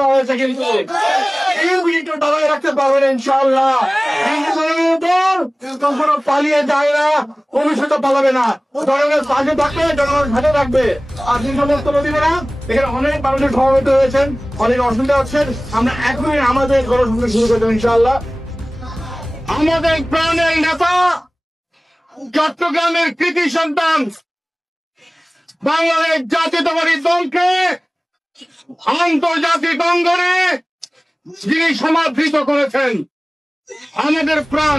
দেওয়া হয়েছে, কিন্তু একটু দাবাই রাখতে পারবেন ইনশাআল্লাহ। কখনো পালিয়ে যায় না, ভবিষ্যতে পালাবে না, জনগণের পাশে থাকবে, জনগণের সাথে থাকবে। আপনি সমস্ত নদীরা এখানে অনেক মানুষের সমবেত হয়েছেন, অনেক অসুবিধা হচ্ছেন। আমরা এখনই আমাদের গণতন্ত্র শুরু করবো ইনশাআল্লাহ। আমাদের প্রাণের নেতা, চট্টগ্রামের কৃতি সন্তান, বাংলাদেশ জাতীয়তাবাদী দলকে আন্তর্জাতিক অঙ্গনে যিনি সমাদৃত করেছেন, আমাদের প্রাণ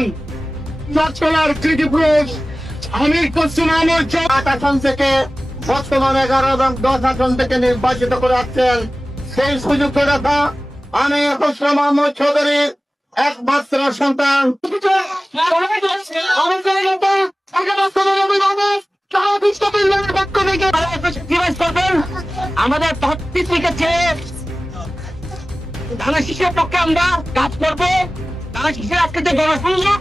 চট্টগ্রামের কৃতি পুরুষ আমির কুসুম আহমদ 8 আসন থেকে বর্তমানে 11 এবং 10 আসন থেকে নির্বাচিত করে আসছেন। সেই সুযোগ রাখা আমি হোসেন মোহাম্মদ চৌধুরীর একমাত্র সন্তান। আমাদের ধানা শিশুর পক্ষে আমরা কাজ করবো। ধানা শিশুর আজকে যে গণসংযোগ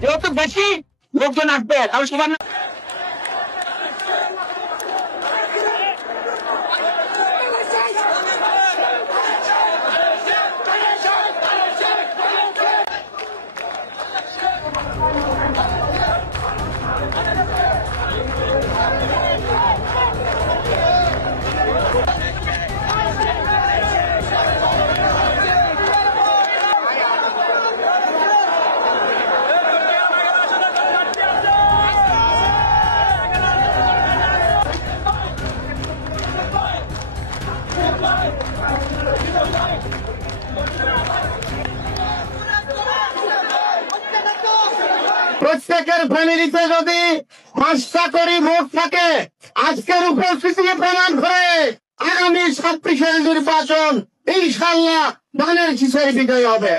যেহেতু বেশি লোকজন আসবে, আমি সবার প্রত্যেকের ফ্যামিলিতে যদি 5টা করে ভোট থাকে, আজকের উপস্থিতি প্রমাণ করে আগামী 26 নির্বাচন ইনশাআল্লাহ ধানের শীষের বিজয় হবে।